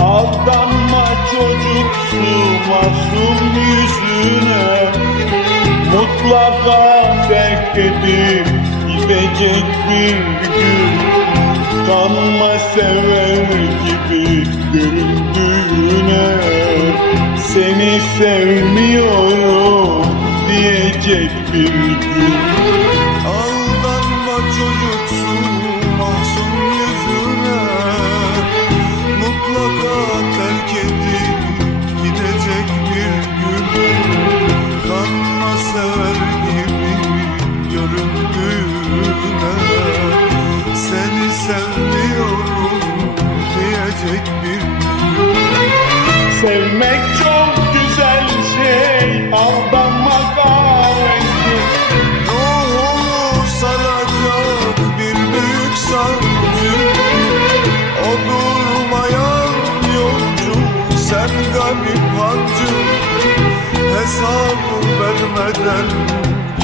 Aldanma çocuksu masum yüzüne. Mutlaka terk edip gidecek bir gün. Kanma sever gibi göründüğüne. Seni sevmiyorum diyecek bir gün göründüğüne Seni sevmiyorum diyecek bir gün Sevmek çok güzel şey Aldanmak ayrı. Ruhumu saracak bir büyük sancı. O durmayan yolcu sen garip hancı. Hesabı vermeden